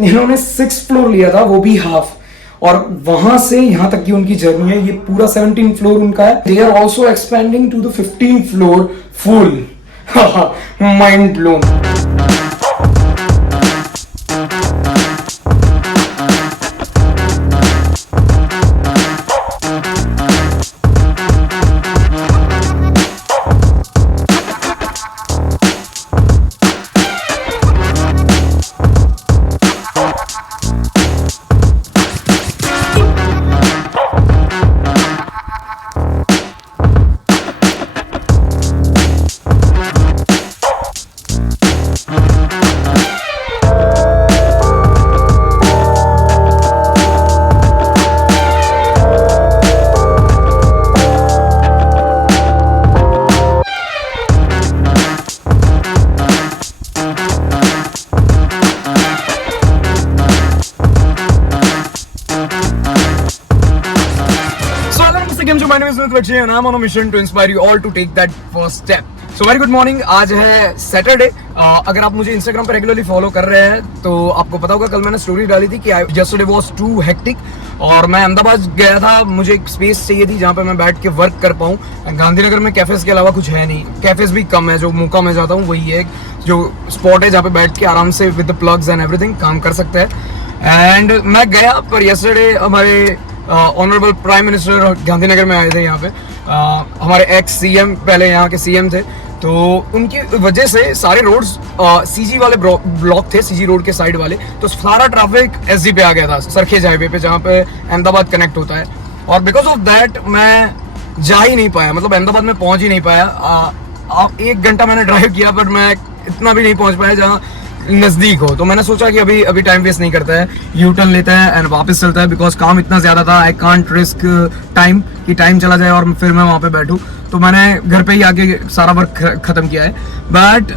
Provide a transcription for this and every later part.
इन्होंने 6th floor लिया था, वो भी हाफ, और वहां से यहां तक की उनकी जर्नी है। ये पूरा 17 फ्लोर उनका है। They are also expanding to the 15 floor full. Mind blown. My name is Smith Vachi and I'm on a mission to inspire you all to take that first step. So very good morning. आज है Saturday. अगर आप मुझे Instagram पर regularly follow कर रहे हैं तो आपको पता होगा कल मैंने स्टोरी डाली थी कि yesterday was too hectic और मैं अहमदाबाद गया था। मुझे एक स्पेस चाहिए थी जहाँ पे मैं बैठ के वर्क कर पाऊँ। गांधीनगर में कैफेज के अलावा कुछ है नहीं, कैफेज भी कम है। जो मौका मैं जाता हूँ वही है जो स्पॉट है जहाँ पे बैठ के आराम से with the plugs and everything काम कर सकते हैं। एंड मैं गया, पर yesterday हमारे ऑनरेबल प्राइम मिनिस्टर गांधीनगर में आए थे यहाँ पे। हमारे एक्स सीएम पहले यहाँ के सीएम थे, तो उनकी वजह से सारे रोड्स सीजी वाले ब्लॉक थे, सीजी रोड के साइड वाले, तो सारा ट्रैफिक एसजी पे आ गया था, सरखेज हाईवे पे जहाँ पे अहमदाबाद कनेक्ट होता है। और बिकॉज ऑफ दैट मैं जा ही नहीं पाया, मतलब अहमदाबाद में पहुंच ही नहीं पाया। 1 घंटा मैंने ड्राइव किया पर मैं इतना भी नहीं पहुंच पाया जहाँ नजदीक हो। तो मैंने सोचा कि अभी टाइम वेस्ट नहीं करता है, यू टर्न लेते हैं एंड वापस चलता है। बिकॉज काम इतना ज्यादा था, आई कांट रिस्क टाइम कि टाइम चला जाए और फिर मैं वहां पे बैठूं। तो मैंने घर पे ही आके सारा वर्क खत्म किया है। बट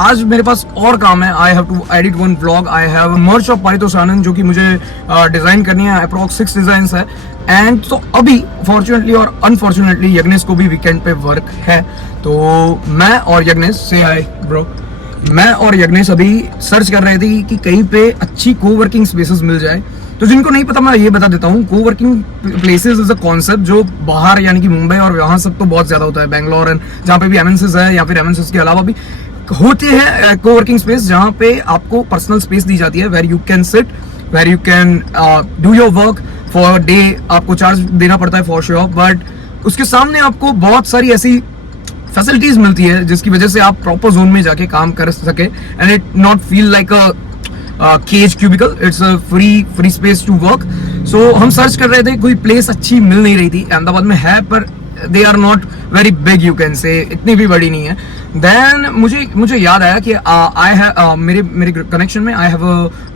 आज मेरे पास और काम है। I have to edit 1 vlog. I have merch of Paritosh Anand जो कि मुझे डिजाइन करनी है। अप्रॉक्स 6 डिजाइन है। एंड तो अभी फॉर्चुनेटली और अनफॉर्चुनेटली यज्ञेश को भी वीकेंड पे वर्क है। तो मैं और यज्ञेश से हाय ब्रो, मैं और यज्ञेश अभी सर्च कर रहे थे कि कहीं पे अच्छी कोवर्किंग स्पेसेस मिल जाए। तो जिनको नहीं पता मैं ये बता देता हूँ, coworking places is a concept जो बाहर यानी कि मुंबई और यहाँ सब तो बहुत ज्यादा होता है, बैंगलोर एंड जहाँ पे भी एमएनसीज है या फिर एमएनसीज के अलावा भी होते हैं कोवर्किंग स्पेस जहाँ पे आपको पर्सनल स्पेस दी जाती है, where you can sit, where you can do your work for day. आपको चार्ज देना पड़ता है फॉर श्योर, बट उसके सामने आपको बहुत सारी ऐसी फैसिलिटीज मिलती है जिसकी वजह से आप प्रॉपर जोन में जाके काम कर सके and it not feel like a cage cubicle, it's a free space to work. So हम सर्च कर रहे थे, कोई प्लेस अच्छी मिल नहीं रही थी। अहमदाबाद में है पर they are not very big, you can say, इतनी भी बड़ी नहीं है। देन मुझे याद आया कि आई हैव मेरे कनेक्शन में आई हैव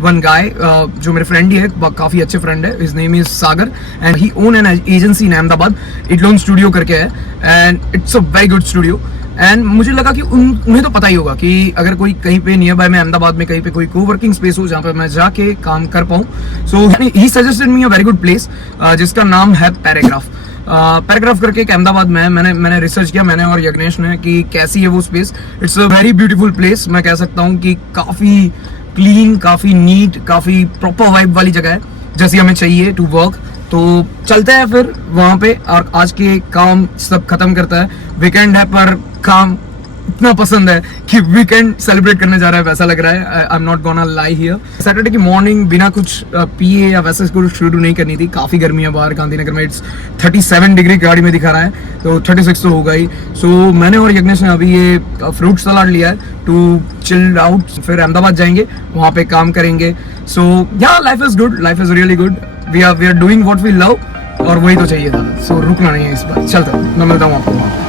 वन गाय जो मेरे फ्रेंड ही है, काफी अच्छे फ्रेंड है। His name is Sagar and he own an agency in Ahmedabad, इटलोन स्टूडियो करके है and it's a very good studio. And मुझे लगा कि उन्हें तो पता ही होगा कि अगर कोई कहीं पे नियर बाय में अहमदाबाद में कहीं पे कोई कोवर्किंग स्पेस हो जहाँ पे मैं जाके काम कर पाऊँ। So he suggested me a very good place जिसका नाम है पैराग्राफ। पैराग्राफ करके एक अहमदाबाद में है। मैंने रिसर्च किया, मैंने और यज्ञेश ने, कि कैसी है वो space. It's a very beautiful place. मैं कह सकता हूँ कि काफी क्लीन, काफी नीट, काफी प्रॉपर वाइब वाली जगह है जैसी हमें चाहिए टू वर्क। तो चलते हैं फिर वहां पे और आज के काम सब खत्म करता है। वीकेंड है पर काम इतना पसंद है कि वीकेंड सेलिब्रेट करने जा रहा है वैसा लग रहा है। I am not gonna lie here. Saturday की मॉर्निंग बिना कुछ पिए या वैसे कुछ शुरू नहीं करनी थी। काफी गर्मी है बाहर गांधीनगर में, इट्स 37 डिग्री गाड़ी में दिखा रहा है, तो 36 तो होगा ही। सो मैंने और यज्ञेश ने अभी ये फ्रूट सलाद लिया है टू चिल आउट। फिर अहमदाबाद जाएंगे, वहां पे काम करेंगे। सो या life is good, life is really good. We are doing what we love और वही तो चाहिए था। सो रुकना नहीं है इस बार। चलता हूँ, मैं मिलता हूँ आपको वहाँ पे।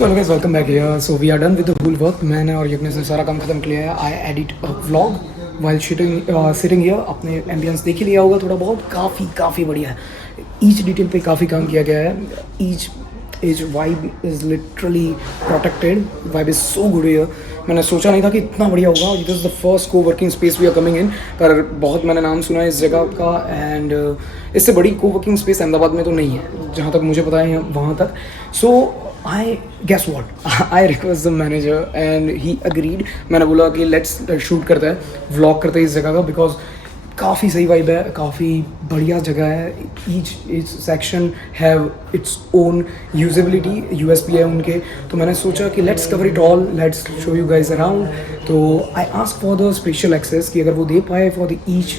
So hello guys, welcome back here. So we are done with the whole work. मैंने और यज्ञेश ने सारा काम खत्म किया है. I edit a vlog while sitting here. आपने एम्बियंस देख ही लिया होगा थोड़ा बहुत. काफ़ी बढ़िया है. ईच डिटेल पे काफ़ी काम किया गया है. Each vibe is literally protected. Vibe is so good here. मैंने सोचा नहीं था कि इतना बढ़िया होगा. It is the first co working space we are coming in. पर बहुत मैंने नाम सुना है इस जगह का. एंड इससे बड़ी को वर्किंग स्पेस अहमदाबाद में तो नहीं है जहाँ तक मुझे पता है वहाँ तक. सो I guess what? I request the manager and he agreed. मैंने बोला कि let's shoot करते हैं, vlog करते हैं इस जगह का, because काफ़ी सही वाइब है, काफ़ी बढ़िया जगह है. each section have its own usability, USP है उनके. तो मैंने सोचा कि let's cover it all, let's show you guys around. तो I asked for the special access कि अगर वो दे पाए for the each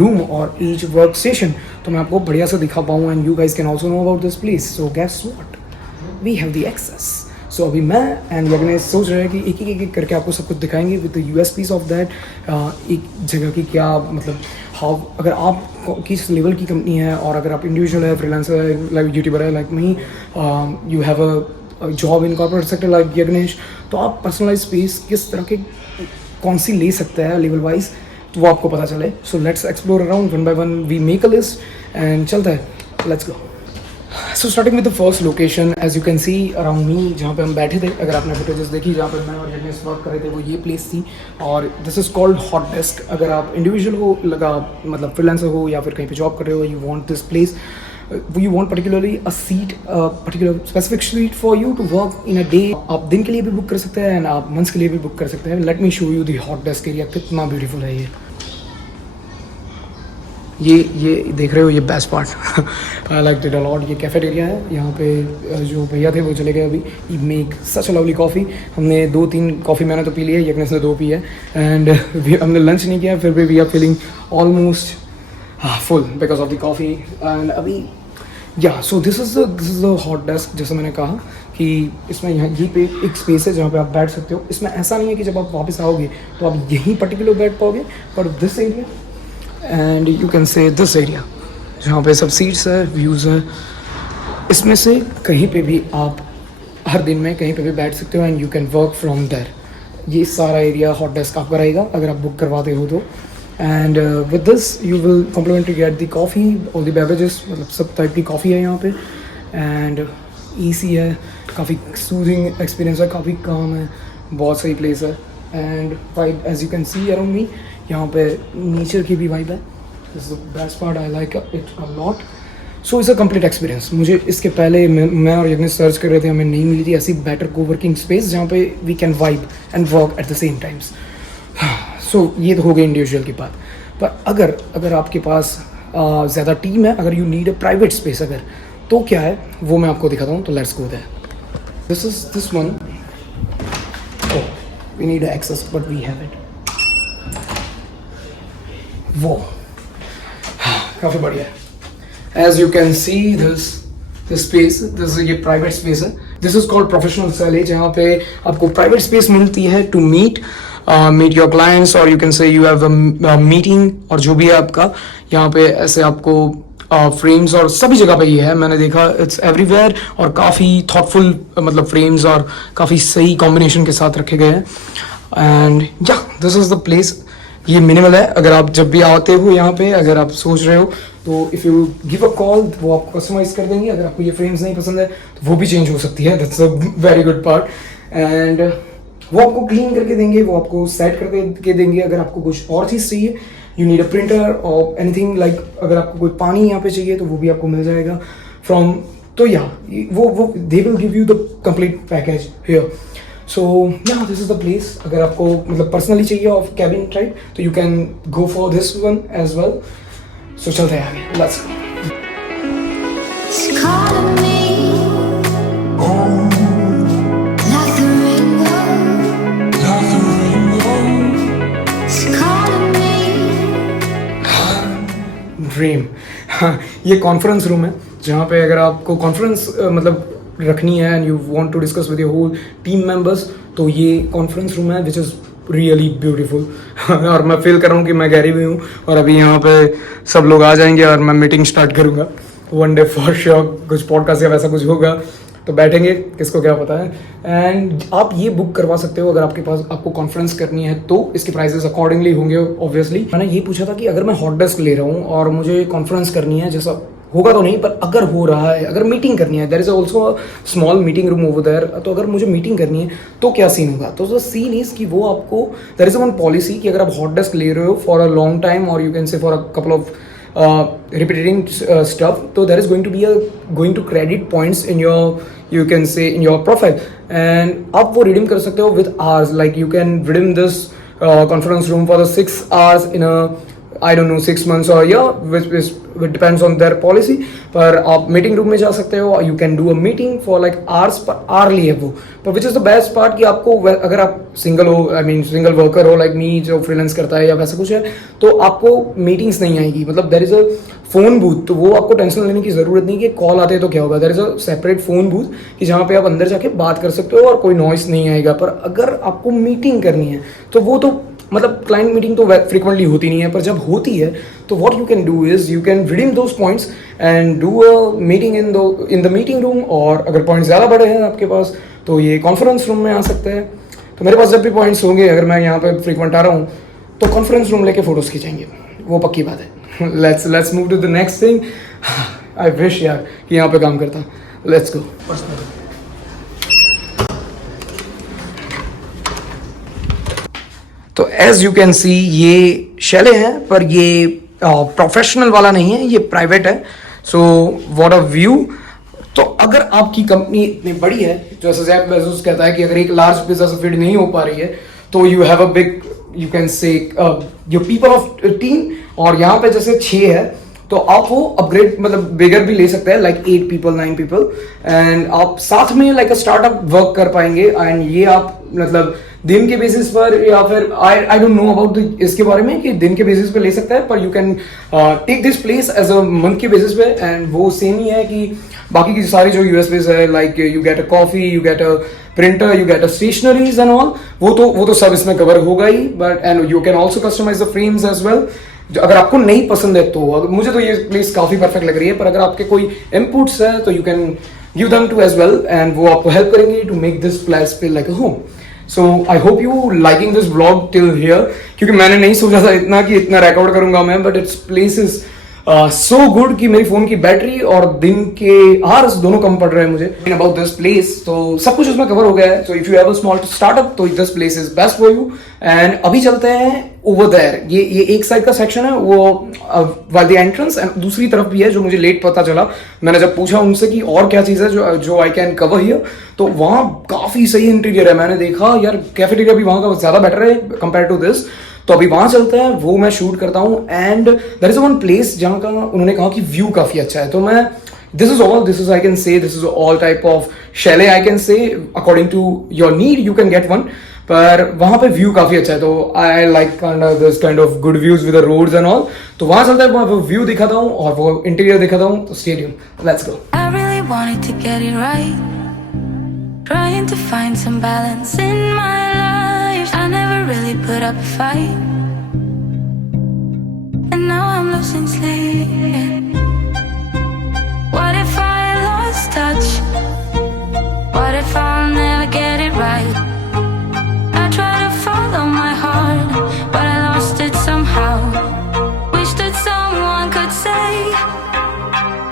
room और each workstation तो मैं आपको बढ़िया से दिखा पाऊँ. and you guys can also know about this place. So guess what? We have the access. So अभी मैं एंड यज्ञेश सोच रहे हैं कि एक करके आपको सब कुछ दिखाएंगे with the USPs of that. एक जगह की क्या मतलब हाउ, अगर आप किस लेवल की कंपनी है और अगर आप इंडिविजुअल है, फ्रीलांसर है, लाइक यूट्यूबर है like me, you have a job in corporate sector like Yagnesh, तो आप पर्सनलाइज स्पेस किस तरह के कौन सी ले सकते हैं लेवल वाइज, तो वो आपको पता चले. So let's explore around one by one. We make a list and चलता है. Let's go. So starting with the first location, as you can see around me, जहाँ पे हम बैठे थे. अगर आपने फुटेजेस देखी जहाँ पे मैं और यज्ञेश वर्क कर रहे थे, वो ये प्लेस थी. और this is called hot desk. अगर आप इंडिविजुअल हो, लगा मतलब फ्रीलांसर हो या फिर कहीं पे जॉब कर रहे हो, you want this place, you want particularly a seat, a particular specific seat for you to work in a day. आप दिन के लिए भी बुक कर सकते हैं एंड आप मंथ्स के लिए भी बुक कर सकते हैं. Let me show you the hot desk area. कितना ब्यूटीफुल है ये देख रहे हो, ये best part. I like it a lot. ये कैफेटेरिया है. यहाँ पे जो भैया थे वो चले गए अभी. You make such a lovely coffee. हमने 2-3 कॉफ़ी मैंने तो पी ली है, यज्ञेश ने 2 पी है. एंड हमने लंच नहीं किया, फिर भी we are feeling almost full because of the coffee. And अभी या so this is the hot desk. जैसे मैंने कहा कि इसमें यहाँ ये पे एक स्पेस है जहाँ पे आप बैठ सकते हो. इसमें ऐसा नहीं है कि जब आप वापस आओगे तो आप यहीं पर्टिकुलर बैठ पाओगे, पर this area and you can से दिस एरिया जहाँ पे सब सीट्स है, व्यूज़ है, इसमें से कहीं पे भी आप हर दिन में कहीं पे भी बैठ सकते हो and you can work from there. ये सारा एरिया हॉट डेस्क आपका रहेगा अगर आप बुक करवाते हो तो. And with this you will complementary get the coffee और द बेवरेजेस. मतलब सब टाइप की कॉफ़ी है यहाँ पे. एंड ईसी है, काफ़ी सूदिंग एक्सपीरियंस है, काफ़ी काम है, बहुत सही प्लेस है. And vibe as you can see around me, यहाँ पे नेचर की भी वाइब है. This is the best part. I like it a lot. So it's a complete experience. मुझे इसके पहले मैं और यज्ञेश सर्च कर रहे थे, हमें नहीं मिली थी ऐसी बेटर को वर्किंग स्पेस जहाँ पे we can vibe and work at the same times. So ये तो हो गई इंडिविजुअल की बात। पर अगर आपके पास ज़्यादा टीम है, अगर you need a private space अगर, तो क्या है वो मैं आपको दिखाता हूँ। तो let's go there. This is this one. Oh, we need access but we have it. वो काफ़ी बढ़िया है। As you can see this space, this ये प्राइवेट स्पेस है। This is called professional cell, जहाँ पे आपको प्राइवेट स्पेस मिलती है टू मीट योर क्लाइंट्स, और you can say you have a meeting, और जो भी है आपका यहाँ पे ऐसे आपको फ्रेम्स और सभी जगह पे ये है, मैंने देखा इट्स एवरीवेयर, और काफ़ी थॉटफुल मतलब फ्रेम्स और काफ़ी सही कॉम्बिनेशन के साथ रखे गए हैं। एंड या दिस इज द प्लेस। ये मिनिमल है। अगर आप जब भी आते हो यहाँ पे, अगर आप सोच रहे हो तो if you give a call, वो आपको कस्टमाइज कर देंगे। अगर आपको ये फ्रेम्स नहीं पसंद है तो वो भी चेंज हो सकती है, that's a very good part. And वो आपको क्लीन करके देंगे, वो आपको सेट करके देंगे। अगर आपको कुछ और चीज़ चाहिए, यू नीड अ प्रिंटर और एनीथिंग लाइक, अगर आपको कोई पानी यहाँ पे चाहिए तो वो भी आपको मिल जाएगा फ्रॉम। तो या वो they will give you the complete package here. So yeah this is the place. अगर आपको मतलब पर्सनली चाहिए ऑफ कैबिन टाइप, तो you can go for this one as well. So चलते हैं आगे, लेट्स गो। ड्रीम। हाँ, ये कॉन्फ्रेंस रूम है, जहाँ पे अगर आपको कॉन्फ्रेंस मतलब रखनी है and you want to discuss with your whole team members, तो ये कॉन्फ्रेंस रूम है विच इज़ रियली ब्यूटीफुल। और मैं फील कर रहा हूँ कि मैं गहरी भी हूँ, और अभी यहाँ पे सब लोग आ जाएंगे और मैं मीटिंग स्टार्ट करूँगा वन डे फॉर श्योर। कुछ पॉडकास्ट या वैसा कुछ होगा तो बैठेंगे, किसको क्या पता है। एंड आप ये बुक करवा सकते हो अगर आपके पास आपको कॉन्फ्रेंस करनी है, तो इसके प्राइसेस अकॉर्डिंगली होंगे ऑब्वियसली। मैंने ये पूछा था कि अगर मैं हॉट डेस्क ले रहा हूँ और मुझे कॉन्फ्रेंस करनी है, जैसा होगा तो नहीं, पर अगर हो रहा है, अगर मीटिंग करनी है, there is also a small meeting room over there, तो अगर मुझे मीटिंग करनी है तो क्या सीन होगा। तो द सीन इज कि वो आपको, देयर इज वन पॉलिसी कि अगर आप हॉट डेस्क ले रहे हो फॉर अ लॉन्ग टाइम, और यू कैन से for a couple of repeating stuff, so there is going to credit points in your, you can say, in your profile, and आप वो redeem कर सकते हो with hours, like you can redeem this conference room for the 6 hours in a, I don't know, 6 months or a year, which depends on their policy। पर आप meeting room में जा सकते हो, you can do a meeting for like ours, पर hourly है वो। पर which is the best part कि आपको, अगर आप सिंगल हो, आई मीन सिंगल वर्कर हो लाइक मी, जो फ्रीलांस करता है या वैसा कुछ है, तो आपको मीटिंग्स नहीं आएगी। मतलब there is a phone booth, तो वो आपको टेंशन लेने की ज़रूरत नहीं कि कॉल आते हैं तो क्या होगा। There is a separate phone booth कि जहाँ पे आप अंदर जाके बात कर सकते हो और कोई नॉइस नहीं आएगा। पर अगर आपको मीटिंग करनी है तो वो तो मतलब क्लाइंट मीटिंग तो फ्रिक्वेंटली होती नहीं है, पर जब होती है तो what you can do is you can redeem those points and do a meeting in the meeting room. और अगर पॉइंट्स ज़्यादा बड़े हैं आपके पास तो ये कॉन्फ्रेंस रूम में आ सकते हैं। तो मेरे पास जब भी पॉइंट्स होंगे, अगर मैं यहाँ पे फ्रीक्वेंट आ रहा हूँ, तो कॉन्फ्रेंस रूम लेके फोटोज़ खींचेंगे, वो पक्की बात है। Let's move to the next thing. I wish यार कि यहाँ पे काम करता। Let's go. तो एज यू कैन सी ये शैले हैं, पर ये प्रोफेशनल वाला नहीं है, ये प्राइवेट है। So what a view. तो अगर आपकी कंपनी इतनी बड़ी है, जो जेफ बेजोस कहता है कि अगर एक लार्ज बिजनेस फीड नहीं हो पा रही है, तो you have a big, you can से योर पीपल ऑफ टीम, और यहाँ पे जैसे 6 है तो आप वो अपग्रेड मतलब बिगर भी ले सकते हैं, लाइक 8 पीपल 9 पीपल, एंड आप साथ में लाइक अ स्टार्टअप वर्क कर पाएंगे। एंड ये आप मतलब दिन के बेसिस पर, या फिर आई डोंट नो अबाउट इसके बारे में कि दिन के बेसिस पे ले सकता है, पर you can take this place as a month के बेसिस पे। एंड वो सेम ही है कि बाकी की सारी जो यूएसपीज है, like you get a coffee, you get a printer, you get a stationeries and all, वो तो सब इसमें कवर होगा ही। But and you can also customise the frames as well. अगर आपको नहीं पसंद है तो, मुझे तो ये प्लेस काफी परफेक्ट लग रही है, पर अगर आपके कोई इनपुट्स है तो you can give them to as well, and वो आपको हेल्प करेंगे to make this place feel like a home. So I hope you liking this blog till here, क्योंकि मैंने नहीं सोचा था इतना रिकॉर्ड करूंगा मैं, but it's place is so good कि मेरी फोन की बैटरी और दिन के आवर्स दोनों कम पड़ रहे हैं मुझे। अबाउट दिस प्लेस तो सब कुछ उसमें कवर हो गया है। So if you have a small startup, तो this place is best for you. And अभी चलते हैं ओवर देयर। ये एक साइड का सेक्शन है वो बाय द एंट्रेंस, एंड दूसरी तरफ भी है जो मुझे लेट पता चला। मैंने जब पूछा उनसे कि और क्या चीज़ है जो आई कैन कवर हियर, तो वहाँ काफ़ी सही इंटीरियर है। मैंने देखा यार कैफेटेरिया भी वहाँ का ज़्यादा बेटर है कंपेयर टू दिस। तो अभी वहां चलते हैं, वो मैं शूट करता हूँ. And there is one place जहाँ का उन्होंने कहा कि व्यू काफी अच्छा है. तो मैं this is I can say this is all type of chalet I can say according to your need you can get one. पर वहां पे व्यू काफी अच्छा है, तो I like this kind of good views with the roads and all. तो वहां चलता है, वहां पे व्यू दिखाता हूँ और वो इंटीरियर दिखाता हूँ. तो stay tuned, let's go. I really wanted to get it right, trying to find some balance in my life. I never really put up a fight, and now I'm losing sleep. What if I lost touch? What if I'll never get it right? I try to follow my heart, but I lost it somehow. Wish that someone could say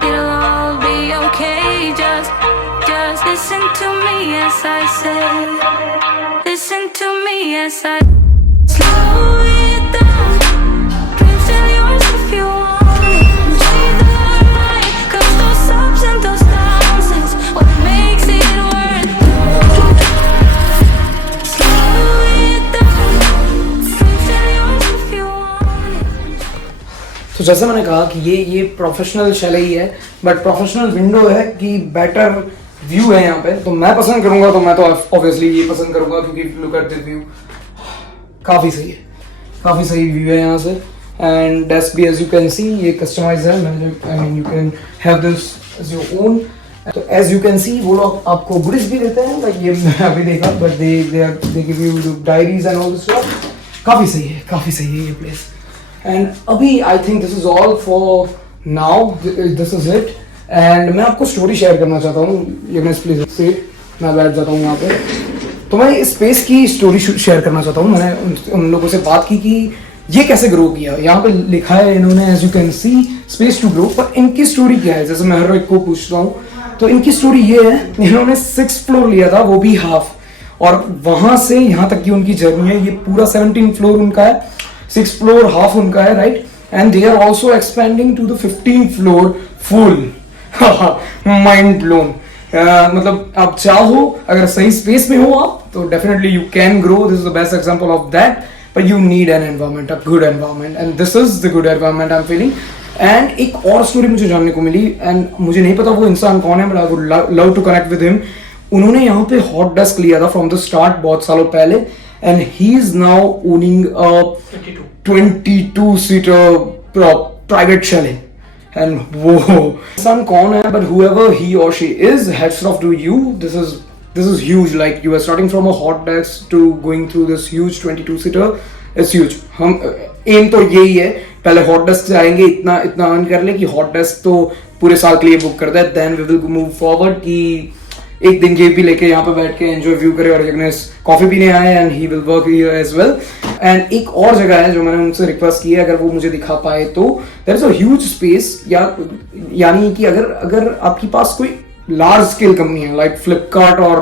it'll all be okay. Just listen to me as I say. Listen to me as I slow it down. Dreams still yours if you want it. Breathe the light, 'cause those ups and those downs is what makes it worth it. Slow it down. Dreams still yours if you want it. तो जैसे मैंने कहा कि ये professional चैले ही है, but professional window है कि better view है यहाँ पे. तो मैं पसंद करूंगा, तो मैं तो ऑब्वियसली ये पसंद करूंगा क्योंकि लुक एट दिस व्यू, काफी सही है, काफी सही व्यू है यहाँ से. एंड डेस्क भी एज यू कैन सी ये कस्टमाइज है. I mean you can have this as your own. तो एज यू कैन सी वो लोग आपको गुड्स भी देते हैं, लाइक ये मैं अभी देखा, but they give you diaries and all this stuff. काफी सही है, काफी सही है ये प्लेस. एंड अभी I think this is all for now, this is it. And मैं आपको स्टोरी शेयर करना चाहता हूँ. यस प्लीज सीट, मैं बैठ जाता हूँ यहाँ पे. तो मैं इस स्पेस की स्टोरी शेयर करना चाहता हूँ. मैंने उन लोगों से बात की कि ये कैसे ग्रो किया. यहाँ पे लिखा है इन्होंने as you can see space to grow, पर इनकी स्टोरी क्या है, जैसे मैं हर एक को पूछता हूँ. तो इनकी स्टोरी ये है, इन्होंने 6th फ्लोर लिया था, वो भी हाफ, और वहां से यहाँ तक की उनकी जर्नी है. ये पूरा 17 फ्लोर उनका है, 6th फ्लोर हाफ उनका है, right. And they are also expanding to the 15th floor full. Mind blown. मतलब आप चाहो, अगर सही स्पेस में हो आप, तो definitely you can grow. This is the best example of that. But you need an environment, a good environment, and this is the good environment I am feeling. And एक और स्टोरी मुझे जानने को मिली, and मुझे नहीं पता वो इंसान कौन है, but I would love to connect with him. उन्होंने यहाँ पे हॉट डेस्क लिया था फ्रॉम द स्टार्ट बहुत सालों पहले, and he is now owning a 22-seater private chalet. And वो इंसान कौन है, but whoever he or she is, hats off to you. This is huge. Like you are starting from a hot desk to going through this huge 22-seater. It's huge. हम M तो यही है, पहले hot desk से आएंगे, इतना earn कर ले कि हॉट डेस्क तो पूरे साल के लिए बुक कर दे. Then we will move forward कि एक दिन ये भी लेके यहाँ पे बैठ के एंजॉय व्यू करे, और यग्नेश कॉफी पीने आए and he will work here as well. And एक और जगह है जो मैंने उनसे रिक्वेस्ट की है, अगर वो मुझे दिखा पाए तो. There is a huge space, यानी कि अगर आपके पास कोई लार्ज स्केल कंपनी है लाइक फ्लिपकार्ट और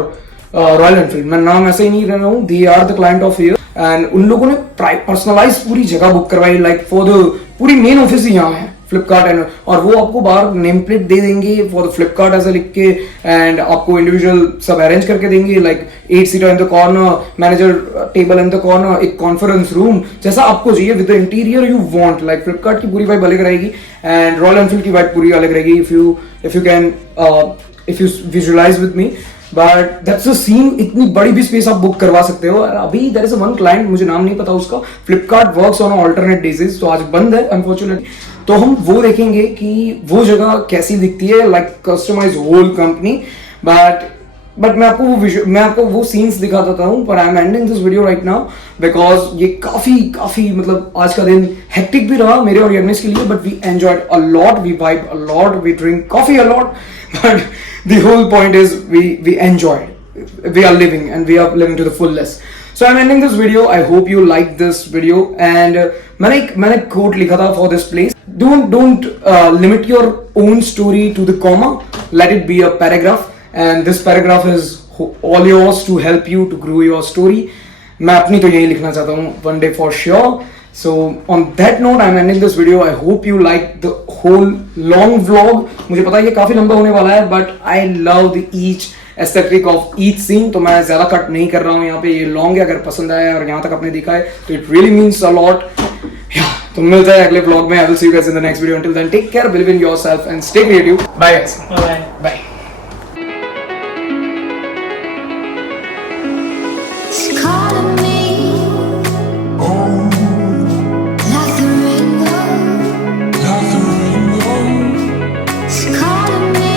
रॉयल एनफील्ड, मैं नाम ऐसे ही नहीं रह रहा हूँ, they are the client of here. And उन लोगों ने पर्सनलाइज पूरी जगह बुक करवाई, लाइक फॉर द पूरी मेन ऑफिस ही यहाँ है फ्लिपकार्ट एंड, और वो आपको बाहर नेम प्लेट दे देंगे फॉर द फ्लिपकार्ट ऐसा लिख के, एंड आपको इंडिविजुअल सब अरेंज करके देंगे, like 8-seater in the corner, manager table in the corner, एक कॉन्फ्रेंस रूम जैसा आपको चाहिए with the interior you want. Like Flipkart की पूरी वाइब अलग रहेगी एंड रॉयल एनफील्ड की वाइब पूरी अलग रहेगी. If you visualize with me, but that's a scene. इतनी बड़ी भी स्पेस आप बुक करवा सकते हो. अभी देयर इज वन क्लाइंट, मुझे नाम नहीं पता उसका, Flipkart works on alternate days, तो आज बंद है अनफॉर्चुनेटली. तो हम वो देखेंगे कि वो जगह कैसी दिखती है, like customize whole company. But मैं आपको वो सीन्स दिखा देता हूँ. पर I am ending this video right now because ये काफी मतलब आज का दिन हेक्टिक भी रहा मेरे और यग्नेश के लिए, but we enjoyed a lot, we vibe a lot, we drink coffee a lot. But the whole point is we enjoyed, we are living and we are living to the fullest. So I'm ending this video. I hope you like this video. And मैंने quote लिखा था for this place. Don't limit your own story to the comma. Let it be a paragraph. And this paragraph is all yours to help you to grow your story. मैं अपनी तो यही लिखना चाहता हूँ one day for sure. So on that note, I'm ending this video. I hope you like the whole long vlog. मुझे पता है ये काफी लंबा होने वाला है, but I love the each aesthetic of each scene, तो मैं ज्यादा कट नहीं कर रहा हूँ यहाँ पे, ये लॉन्ग है, अगर पसंद आया और यहाँ तक आपने देखा है तो it really means a lot. तो मिलते हैं अगले व्लॉग में। I will see you guys in the next video, until then take care, believe in yourself and stay creative. Bye guys, bye. Bye. It's calling me like the rainbow. It's calling me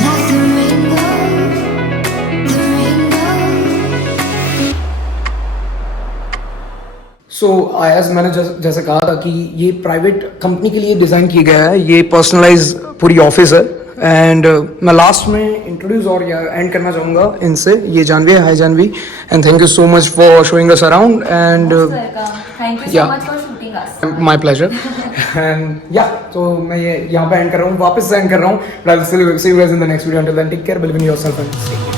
like the rainbow, the rainbow. सो आयाज, मैंने जैसे कहा था कि ये private company के लिए design किया गया है, ये पर्सनलाइज पूरी ऑफिस है। एंड मैं लास्ट में इंट्रोड्यूस और या एंड करना चाहूँगा इनसे, ये जानवी है। Hi Janvi, and thank you so much for showing us around and Thank you so yeah. much for shooting us. My pleasure. And या तो मैं ये यहाँ पे एंड कर रहा हूँ, वापस से एंड कर रहा हूँ। But I will see you guys in the next video, until then take care, believe in yourself and